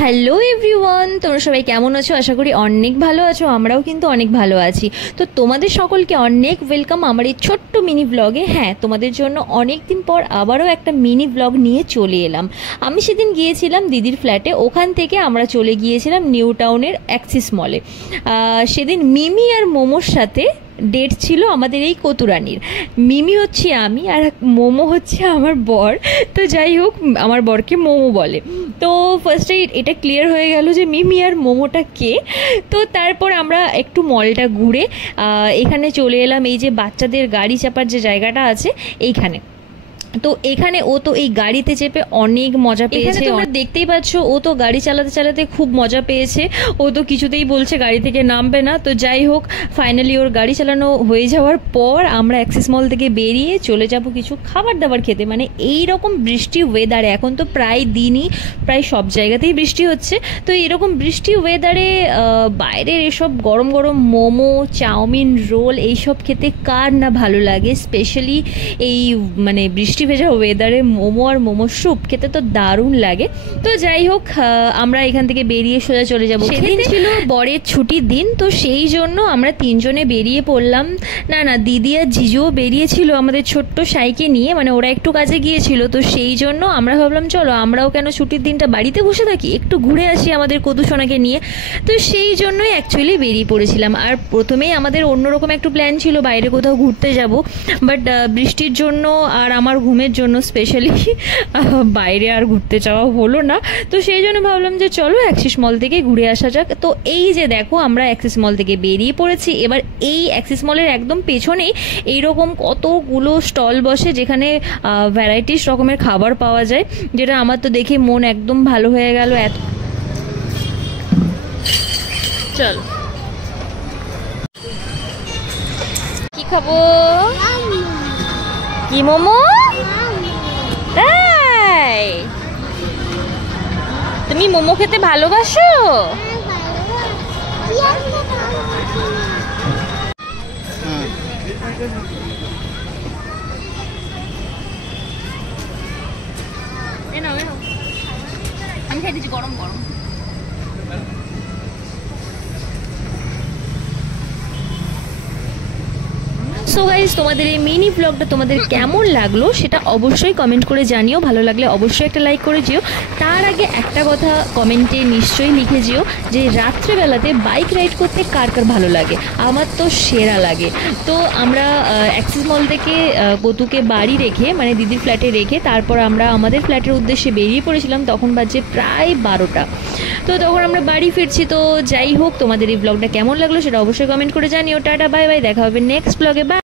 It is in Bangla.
হ্যালো এভরিওয়ান, তোমরা সবাই কেমন আছো? আশা করি অনেক ভালো আছো। আমরাও কিন্তু অনেক ভালো আছি। তো তোমাদের সকলকে অনেক ওয়েলকাম আমার এই ছোট্ট মিনি ব্লগে। হ্যাঁ, তোমাদের জন্য অনেক দিন পর আবারও একটা মিনি ব্লগ নিয়ে চলে এলাম। আমি সেদিন গিয়েছিলাম দিদির ফ্ল্যাটে, ওখান থেকে আমরা চলে গিয়েছিলাম নিউ টাউনের অ্যাক্সিস মলে। সেদিন মিমি আর মোমোর সাথে ডেট ছিল আমাদের এই কতুরানির। মিমি হচ্ছে আমি আর মোমো হচ্ছে আমার বর। তো যাই হোক, আমার বরকে মোমো বলে। তো ফার্স্টে এটা ক্লিয়ার হয়ে গেল যে মিমি আর মোমোটা কে। তো তারপর আমরা একটু মলটা ঘুরে এখানে চলে এলাম, এই যে বাচ্চাদের গাড়ি চাপার যে জায়গাটা আছে এইখানে। তো এখানে ও তো এই গাড়িতে চেপে অনেক মজা পেয়েছে। তোমরা দেখতেই পাচ্ছ, ও তো গাড়ি চালাতে চালাতে খুব মজা পেয়েছে। ও তো কিছুতেই বলছে গাড়ি থেকে নামবে না। তো যাই হোক, ফাইনালি ওর গাড়ি চালানো হয়ে যাওয়ার পর আমরা অ্যাক্সিস মল থেকে বেরিয়ে চলে যাব কিছু খাবার দাবার খেতে। মানে এই রকম বৃষ্টি ওয়েদারে, এখন তো প্রায় দিনই প্রায় সব জায়গাতেই বৃষ্টি হচ্ছে। তো এরকম বৃষ্টি ওয়েদারে বাইরের এসব গরম গরম মোমো, চাউমিন, রোল এইসব খেতে কার না ভালো লাগে। স্পেশালি এই মানে বৃষ্টি ভেজা ওয়েদারে মোমো আর মোমো স্যুপ খেতে তো দারুণ লাগে। তো যাই হোক, আমরা এখান থেকে বেরিয়ে সোজা চলে যাব। সেদিন ছিল বরের ছুটির দিন, তো সেই জন্য আমরা তিনজনে বেরিয়ে পড়লাম। না দিদি আর জিজুও বেরিয়েছিল আমাদের ছোট্ট সাইকে নিয়ে, মানে ওরা একটু কাজে গিয়েছিল। তো সেই জন্য আমরা ভাবলাম চলো আমরাও কেন ছুটির দিনটা বাড়িতে বসে থাকি, একটু ঘুরে আসি আমাদের কদুসোনাকে নিয়ে। তো সেই জন্যই অ্যাকচুয়ালি বেরিয়ে পড়েছিলাম। আর প্রথমেই আমাদের অন্যরকম একটু প্ল্যান ছিল, বাইরে কোথাও ঘুরতে যাব, বাট বৃষ্টির জন্য আর আমার ঘুমের জন্য স্পেশালি বাইরে আর ঘুরতে যাওয়া হলো না। তো সেই জন্য ভাবলাম যে চলো অ্যাক্সিস মল থেকে ঘুরে আসা যাক। তো এই যে দেখো, আমরা অ্যাক্সিস মল থেকে বেরিয়ে পড়েছি। এবার এই অ্যাক্সিস মলের একদম পেছনেই এইরকম কতগুলো স্টল বসে, যেখানে ভ্যারাইটিস রকমের খাবার পাওয়া যায়, যেটা আমার তো দেখে মন একদম ভালো হয়ে গেল। চল কি খাবো? কি মোমো? তাই তুমি মোমো খেতে ভালোবাসো? আমি খাই দিচ্ছি গরম গরম। সো গাইস, তোমাদের এই মিনি ব্লগটা তোমাদের কেমন লাগলো সেটা অবশ্যই কমেন্ট করে জানিও। ভালো লাগলে অবশ্যই একটা লাইক করে যেও। তার আগে একটা কথা কমেন্টে নিশ্চয়ই লিখে যেও যে রাত্রেবেলাতে বাইক রাইড করতে কার কার ভালো লাগে। আমার তো সেরা লাগে। তো আমরা অ্যাক্সিস মল থেকে গতুকে বাড়ি রেখে, মানে দিদির ফ্ল্যাটে রেখে, তারপর আমরা আমাদের ফ্ল্যাটের উদ্দেশ্যে বেরিয়ে পড়েছিলাম। তখন বাজে প্রায় 12টা। তো তখন আমরা বাড়ি ফিরছি। তো যাই হোক, তোমাদের এই ব্লগটা কেমন লাগলো সেটা অবশ্যই কমেন্ট করে জানিও। টাটা, বাই বাই, দেখা হবে নেক্সট ব্লগে। বাই।